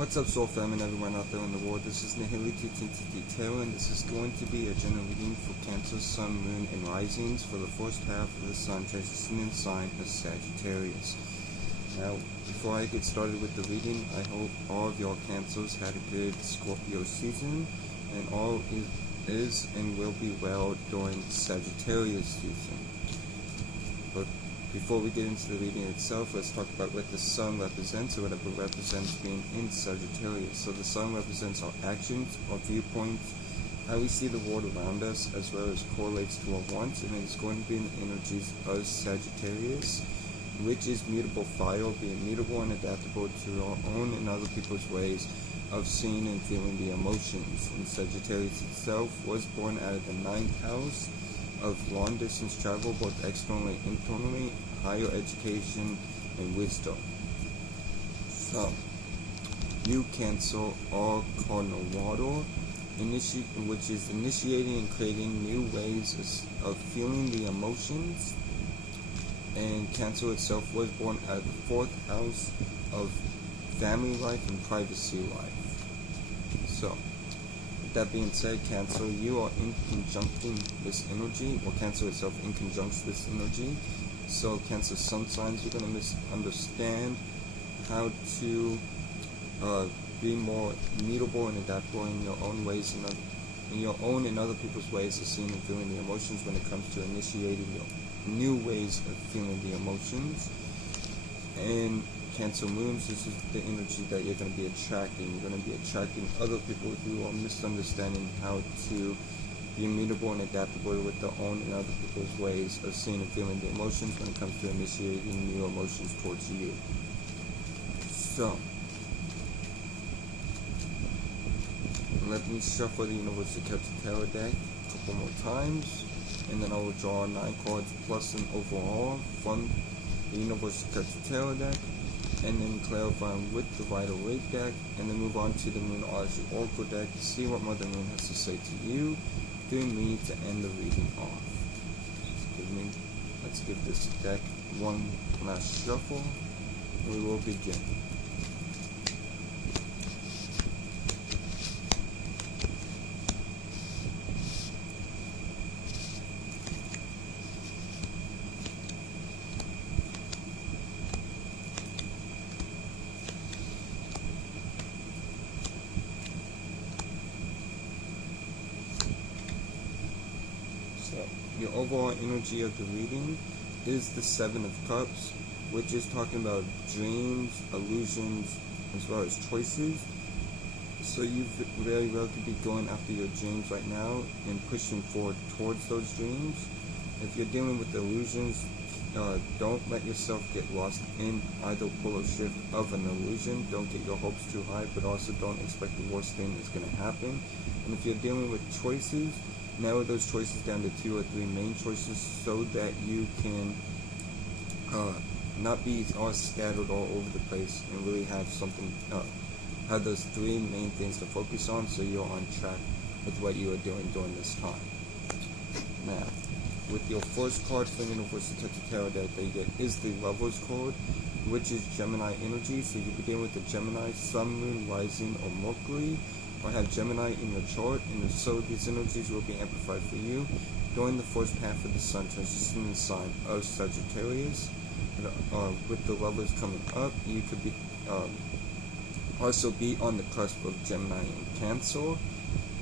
What's up, Soul Fam and everyone out there in the world? This is Nihility Taylor, and this is going to be a general reading for Cancer, Sun, Moon, and Risings for the first half of the Sun transitioning sign of Sagittarius. Now, before I get started with the reading, I hope all of y'all Cancers had a good Scorpio season, and all is and will be well during Sagittarius season. But before we get into the reading itself, let's talk about what the Sun represents, or whatever represents being in Sagittarius. So the Sun represents our actions, our viewpoints, how we see the world around us, as well as correlates to our wants, and it's going to be in the energies of Sagittarius, which is mutable fire, being mutable and adaptable to our own and other people's ways of seeing and feeling the emotions. And Sagittarius itself was born out of the 9th house of long distance travel, both externally and internally, higher education, and wisdom. So, you Cancer are cardinal water, which is initiating and creating new ways of feeling the emotions. And Cancer itself was born out of the 4th house of family life and privacy life. So, that being said, Cancer, you are in conjuncting this energy, or Cancer itself in conjunction this energy. So Cancer sun signs, you're going to understand how to be more mutable and adaptable in your own ways, in your own and other people's ways of seeing and feeling the emotions when it comes to initiating your new ways of feeling the emotions. And Cancer moons, this is the energy that you're going to be attracting. You're going to be attracting other people who are misunderstanding how to be mutable and adaptable with their own and other people's ways of seeing and feeling the emotions when it comes to initiating new emotions towards you. So, let me shuffle the Universal Tarot deck a couple more times, and then I will draw 9 cards plus an overall from the Universal Tarot deck, and then clarifying with the Waite deck, and then move on to the Moonology Oracle deck to see what Mother Moon has to say to you through me to end the reading off. Let's give this deck one last shuffle. We will begin. Your overall energy of the reading is the 7 of Cups, which is talking about dreams, illusions, as well as choices. So you very well could be going after your dreams right now and pushing forward towards those dreams. If you're dealing with illusions, don't let yourself get lost in either polar shift of an illusion. Don't get your hopes too high, but also don't expect the worst thing is going to happen. And if you're dealing with choices, narrow those choices down to 2 or 3 main choices so that you can not be all scattered all over the place, and really have something, have those 3 main things to focus on so you're on track with what you are doing during this time. Now, with your first card from the Universal Tarot deck that you get is the Lover's card, which is Gemini energy. So you begin with the Gemini, Sun, Moon, Rising, or Mercury, or have Gemini in your chart, and so these energies will be amplified for you during the first half of the Sun transitioning sign of Sagittarius. With the Lovers coming up, you could be also be on the cusp of Gemini and Cancer,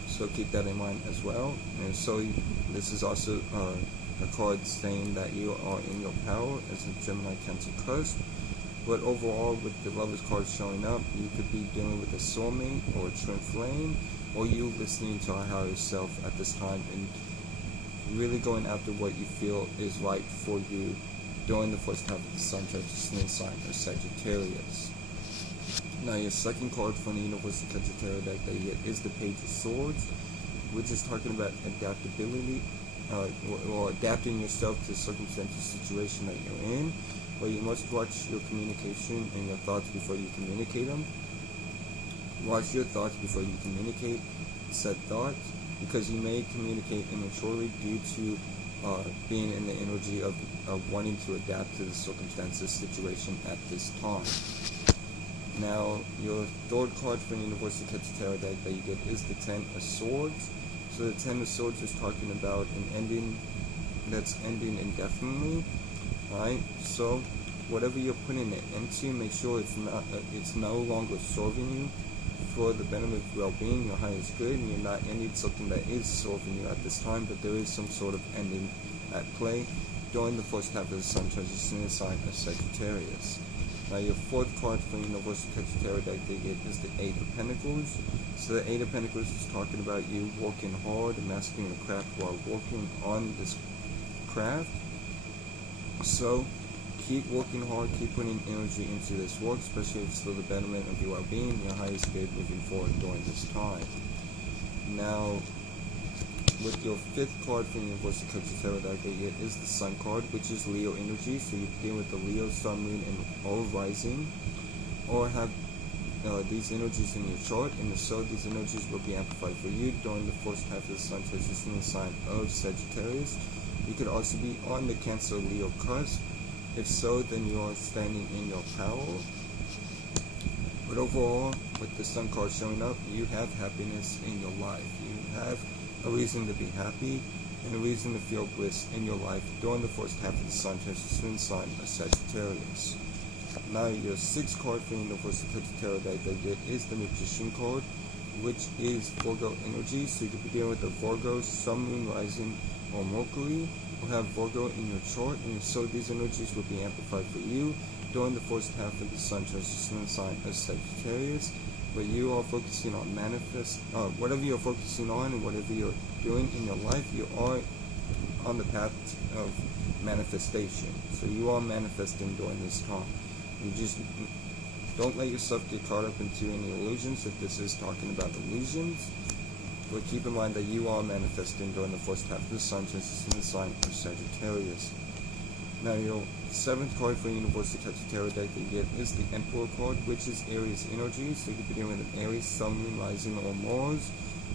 so keep that in mind as well. And so this is also a card saying that you are in your power as a Gemini Cancer cusp. But overall, with the Lover's card showing up, you could be dealing with a soulmate or a twin flame, or you listening to our higher self at this time and really going after what you feel is right for you during the first half of the Sun transitioning sign of Sagittarius. Now, your second card from the Universal Tarot deck that you get is the Page of Swords, which is talking about adaptability, or adapting yourself to the circumstances, situation that you're in. But you must watch your communication and your thoughts before you communicate them. Watch your thoughts before you communicate said thoughts, because you may communicate immaturely due to being in the energy of wanting to adapt to the circumstances, situation at this time. Now, your third card for the Universal Tarot deck that you get is the Ten of Swords. So the Ten of Swords is talking about an ending that's ending indefinitely, right? So whatever you're putting it into, make sure it's no longer serving you for the benefit of well-being, your highest good, and you're not ending something that is serving you at this time, but there is some sort of ending at play during the first half of the Sun transition in the sign of Sagittarius. Now, your fourth card for Universal Tarot deck they get is the Eight of Pentacles. So the Eight of Pentacles is talking about you working hard and mastering your craft while working on this craft. So keep working hard, keep putting energy into this work, especially if it's for the betterment of your well-being, your highest good moving forward during this time. Now, with your fifth card for Universal Tarot deck they get is the Sun card, which is Leo energy. So you begin with the Leo, Sun, Moon, and or Rising, or have these energies in your chart, and so these energies will be amplified for you during the first half of the Sun transition in the sign of Sagittarius. You could also be on the Cancer Leo cusp. If so, then you are standing in your power. But overall, with the Sun card showing up, you have happiness in your life. You have a reason to be happy and a reason to feel bliss in your life during the first half of the Sun transition in the sign of Sagittarius. Now, your sixth card for Universal Tarot deck that you get is the Magician card, which is Virgo energy. So you could begin with the Virgo, Sun, Moon, Rising, or Mercury, or have Virgo in your chart, and so these energies will be amplified for you during the first half of the Sun transition in the sign of Sagittarius. But you are focusing on whatever you're focusing on and whatever you're doing in your life, you are on the path of manifestation. So you are manifesting during this time. You just don't let yourself get caught up into any illusions if this is talking about illusions. But keep in mind that you are manifesting during the first half of the Sun transition in the sign of Sagittarius. Now, your seventh card for Universal Tarot deck that you get is the Emperor card, which is Aries energy. So you can begin with an Aries, Sun, Moon, Rising, or Mars,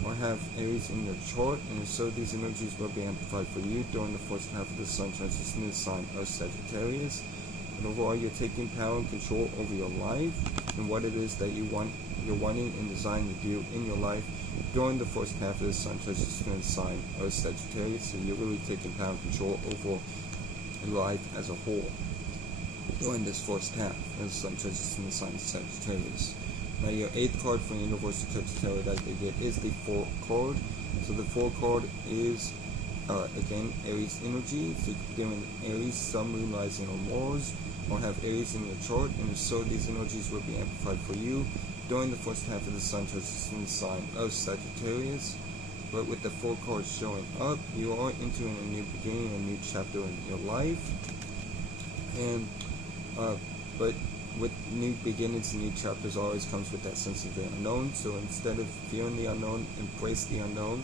or have Aries in your chart, and so these energies will be amplified for you during the first half of the Sun transition in the sign of Sagittarius. And overall, you're taking power and control over your life and what it is that you're wanting and desiring to do in your life during the first half of the Sun transition in the sign of Sagittarius. So you're really taking power and control over life as a whole during this first half of the Sun transition in the sign of Sagittarius. Now, your eighth card for Universal Tarot deck that you get is the Four card. So the Four card is again Aries energy. So you can begin with Aries, Sun, Moon, Rising, or Mars, or have Aries in your chart, and so these energies will be amplified for you during the first half of the Sun transition in the sign of Sagittarius. But with the Four cards showing up, you are entering a new beginning, a new chapter in your life. And but with new beginnings and new chapters always comes with that sense of the unknown. So instead of fearing the unknown, embrace the unknown.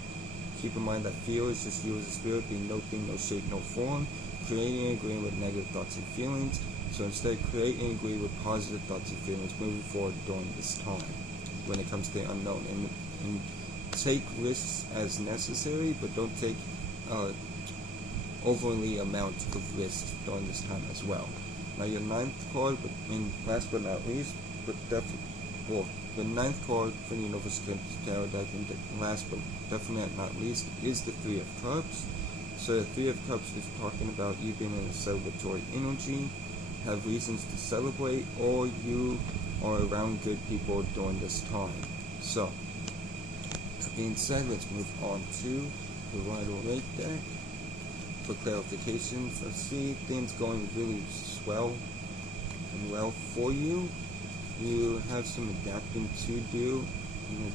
Keep in mind that fear is just you as a spirit, being no thing, no shape, no form, creating and agreeing with negative thoughts and feelings. So instead, create and agree with positive thoughts and feelings moving forward during this time when it comes to the unknown. And take risks as necessary, but don't take overly amount of risks during this time as well. Now, your ninth card, last but not least, the ninth card for the Universal Tarot deck, and last but definitely not least, is the Three of Cups. So the Three of Cups is talking about you being in a celebratory energy, have reasons to celebrate, or you are around good people during this time. So, that being said, let's move on to the Waite deck for clarifications. I see things going really swell and well for you. You have some adapting to do.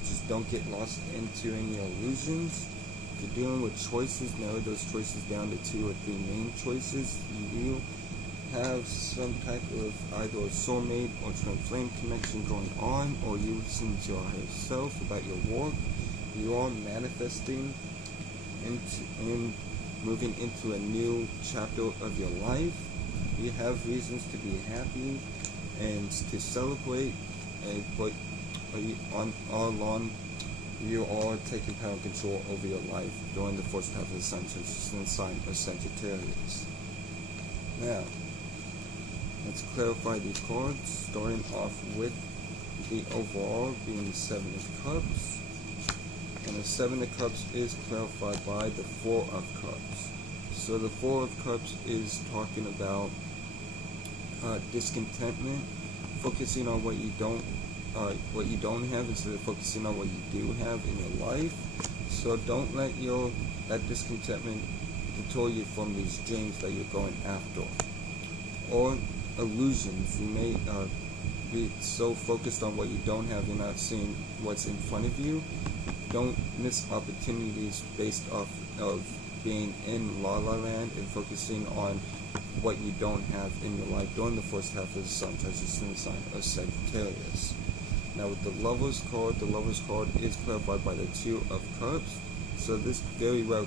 Just don't get lost into any illusions. If you're dealing with choices, narrow those choices down to 2 or 3 main choices. You have some type of either a soulmate or twin flame connection going on, or you listen to your higher self about your work. You are manifesting and moving into a new chapter of your life. You have reasons to be happy and to celebrate, but all along you are taking power and control over your life during the first half of the Sun transition in the sign of Sagittarius. Now, let's clarify these cards, starting off with the overall being the Seven of Cups. And the Seven of Cups is clarified by the Four of Cups. So the Four of Cups is talking about discontentment, focusing on what you don't have instead of focusing on what you do have in your life. So don't let that discontentment detour you from these dreams that you're going after, or illusions. You may be so focused on what you don't have, you're not seeing what's in front of you. Don't miss opportunities based off of being in La La Land and focusing on what you don't have in your life during the first half of the sun transition in the sign of Sagittarius. Now with the Lovers card is clarified by the Two of Cups. So this very well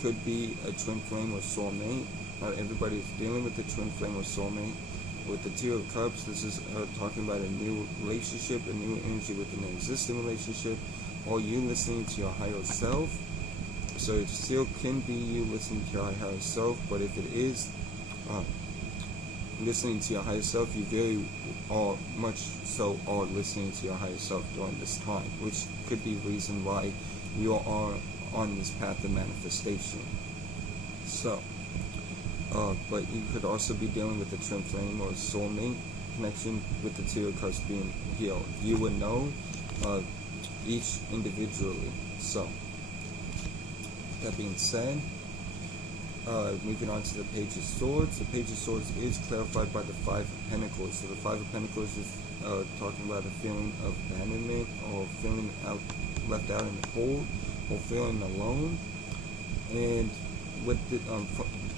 could be a twin flame or soulmate. Not everybody is dealing with the twin flame or soulmate. With the Two of Cups, this is talking about a new relationship, a new energy within an existing relationship, or you listening to your higher self. So it still can be you listening to your higher self, but if it is listening to your higher self, you very much so are listening to your higher self during this time, which could be the reason why you are on this path of manifestation. So, but you could also be dealing with a twin flame or soulmate connection with the Two of Cups being healed. You would know each individually. So, that being said, moving on to the Page of Swords. The Page of Swords is clarified by the Five of Pentacles. So the Five of Pentacles is talking about a feeling of abandonment, or feeling left out in the cold, or feeling alone. And with the,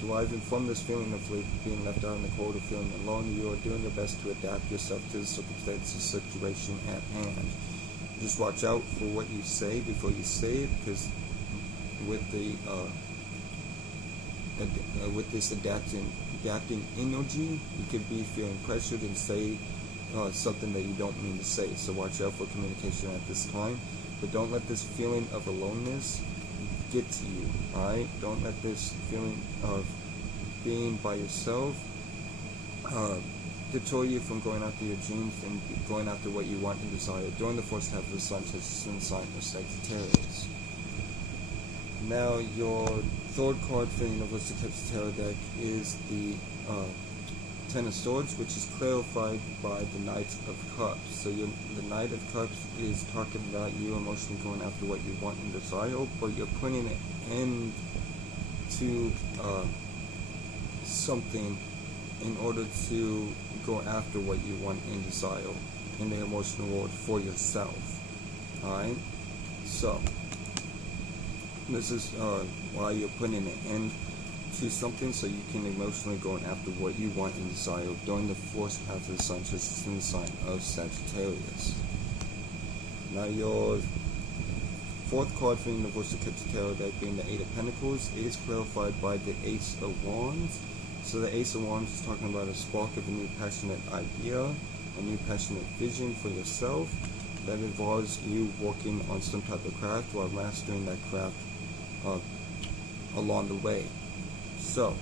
deriving from this feeling of being left out in the cold or feeling alone, you are doing your best to adapt yourself to the circumstances, situation at hand. Just watch out for what you say before you say it, because with the with this adapting energy, you could be feeling pressured and say something that you don't mean to say. So watch out for communication at this time. But don't let this feeling of aloneness get to you. Alright? Don't let this feeling of being by yourself deter you from going after your dreams and going after what you want and desire during the first half of the sun transition in the sign of Sagittarius. Now, your third card for the Universal Keps Tarot deck is the Ten of Swords, which is clarified by the Knight of Cups. So the Knight of Cups is talking about you emotionally going after what you want and desire, but you're putting an end to something in order to go after what you want and desire in the emotional world for yourself. Alright? So, this is why you're putting an end to something, so you can emotionally go after what you want and desire during the first half of the sun transition in the sign of Sagittarius. Now your fourth card for the Universal Keps Tarot deck, being the Eight of Pentacles, is clarified by the Ace of Wands. So the Ace of Wands is talking about a spark of a new passionate idea, a new passionate vision for yourself that involves you working on some type of craft while mastering that craft along the way. So,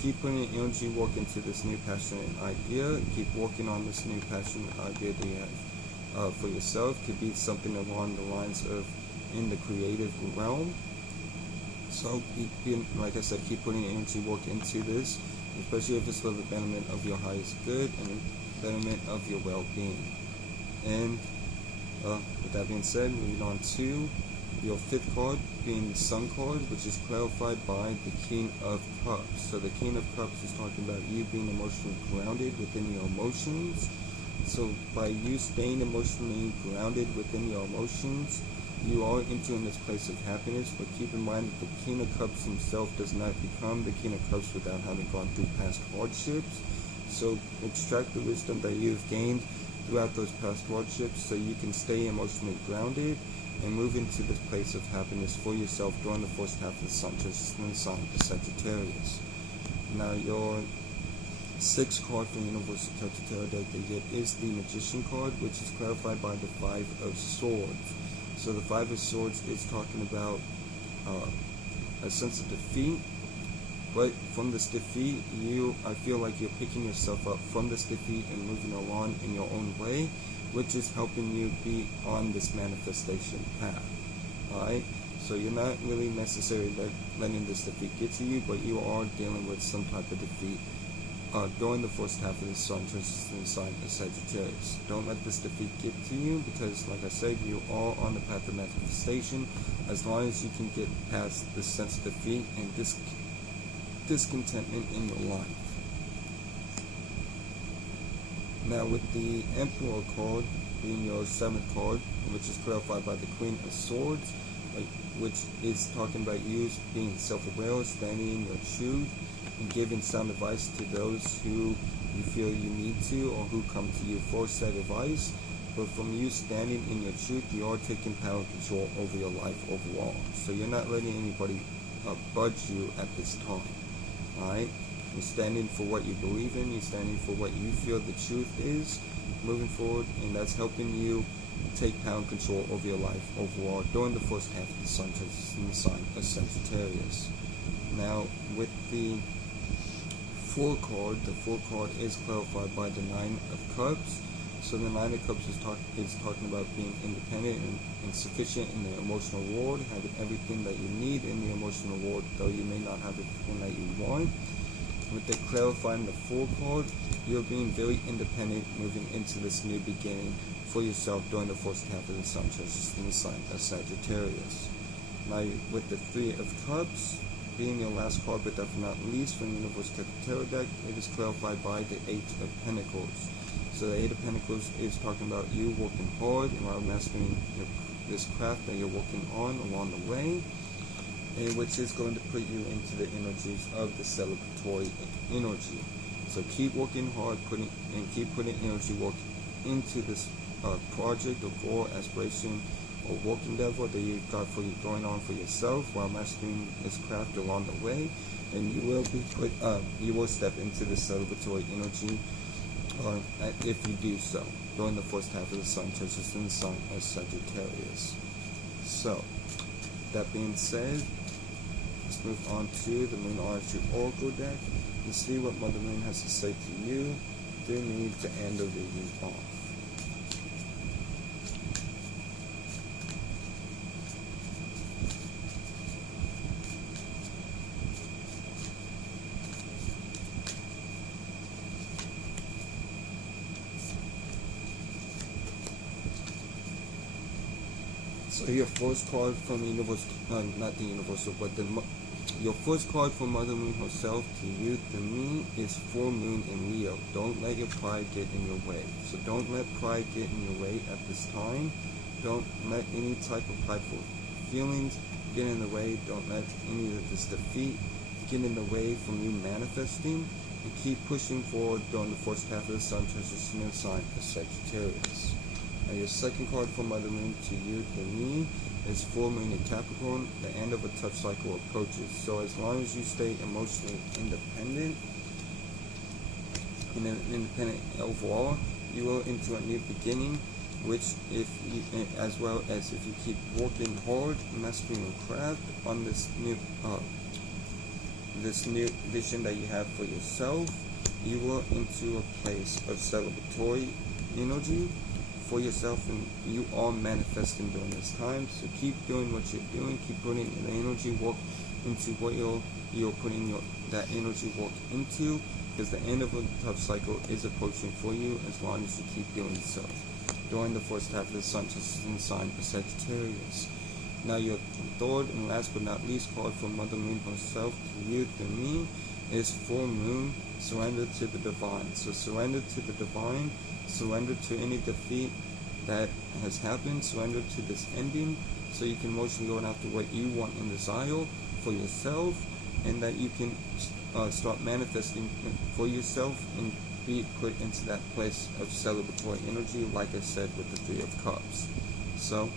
keep putting energy work into this new passionate idea. Keep working on this new passionate idea that you have for yourself. Could be something along the lines of in the creative realm. So, like I said, keep putting energy work into this, especially if it's for the betterment of your highest good and the betterment of your well-being. And with that being said, moving on to your fifth card, being the Sun card, which is clarified by the King of Cups. So the King of Cups is talking about you being emotionally grounded within your emotions. So by you staying emotionally grounded within your emotions, you are entering this place of happiness. But keep in mind that the King of Cups himself does not become the King of Cups without having gone through past hardships. So extract the wisdom that you've gained throughout those past hardships so you can stay emotionally grounded and move into this place of happiness for yourself during the first half of the sun transition in the sign of Sagittarius. Now your sixth card from the Universal Keps Tarot deck that you get is the Magician card, which is clarified by the Five of Swords. So the Five of Swords is talking about a sense of defeat, but from this defeat, I feel like you're picking yourself up from this defeat and moving along in your own way. which is helping you be on this manifestation path. Alright? So you're not really necessarily letting this defeat get to you, but you are dealing with some type of defeat during the first half of the sun transition in the sign of Sagittarius. Don't let this defeat get to you, because like I said, you are on the path of manifestation. As long as you can get past this sense of defeat and discontentment in your life. Now with the Emperor card being your 7th card, which is clarified by the Queen of Swords, which is talking about you being self-aware, standing in your truth, and giving sound advice to those who you feel you need to, or who come to you for said advice. But from you standing in your truth, you are taking power and control over your life overall. So you're not letting anybody budge you at this time. Alright? You're standing for what you believe in, you're standing for what you feel the truth is moving forward, and that's helping you take power and control over your life overall during the first half of the sun transition in the sign of Sagittarius. Now with the 4 card, the 4 card is clarified by the 9 of Cups. So the 9 of Cups is talking about being independent and sufficient in the emotional world, having everything that you need in the emotional world, though you may not have everything that you want. With the clarifying the 4 card, you're being very independent moving into this new beginning for yourself during the first half of the sun transition in the sign of Sagittarius. Now with the 3 of Cups being your last card, but definitely not least, from the Universal Tarot deck, it is clarified by the 8 of Pentacles. So the 8 of Pentacles is talking about you working hard and while mastering this craft that you're working on along the way, and which is going to put you into the energies of the celebratory energy. So keep working hard, keep putting energy work into this project or goal, aspiration, or work endeavor that you've got going on for yourself while mastering this craft along the way, and you will step into the celebratory energy if you do so during the first half of the sun transition in the sign of Sagittarius. So that being said, let's move on to the Moonology Oracle deck and see what Mother Moon has to say to you through me to end the reading off. So your first card from the universe, not the universal, but your first card from Mother Moon herself to you, to me, is Full Moon in Leo. Don't let your pride get in your way. So don't let pride get in your way at this time. Don't let any type of prideful feelings get in the way. Don't let any of this defeat get in the way from you manifesting. And keep pushing forward during the first half of the sun transition in the sign of Sagittarius. Now your second card from Mother Moon to you, to me, is Full Moon in Capricorn. The end of a tough cycle approaches. So as long as you stay emotionally independent overall, you will into a new beginning, which as well as if you keep working hard, mastering your craft on this new vision that you have for yourself, you will into a place of celebratory energy for yourself, and you are manifesting during this time. So keep doing what you're doing, keep putting the energy work into what you're putting that energy work into, because the end of a tough cycle is approaching for you as long as you keep doing so during the first half of the sun transition sign of Sagittarius. Now your third and last but not least card from Mother Moon herself to you, to me, is Full Moon, Surrender to the Divine. So surrender to the Divine, surrender to any defeat that has happened, surrender to this ending, so you can emotionally go after what you want and desire for yourself, and that you can start manifesting for yourself and be put into that place of celebratory energy, like I said with the 3 of Cups. So,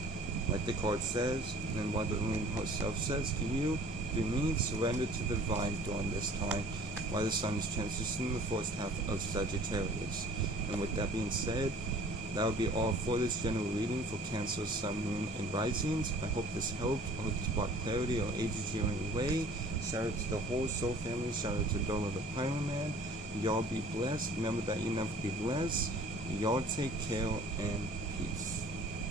like the card says, and what the Moon herself says to you, you need surrender to the Divine during this time while the sun is transitioning the first half of Sagittarius. And with that being said, that will be all for this general reading for Cancer, Sun, Moon, and Risings. I hope this helped. I hope it brought clarity or aided you in any way. Shout out to the whole Soul family. Shout out to Dola the Pyro Man. Y'all be blessed. Remember that you never be blessed Y'all take care and peace.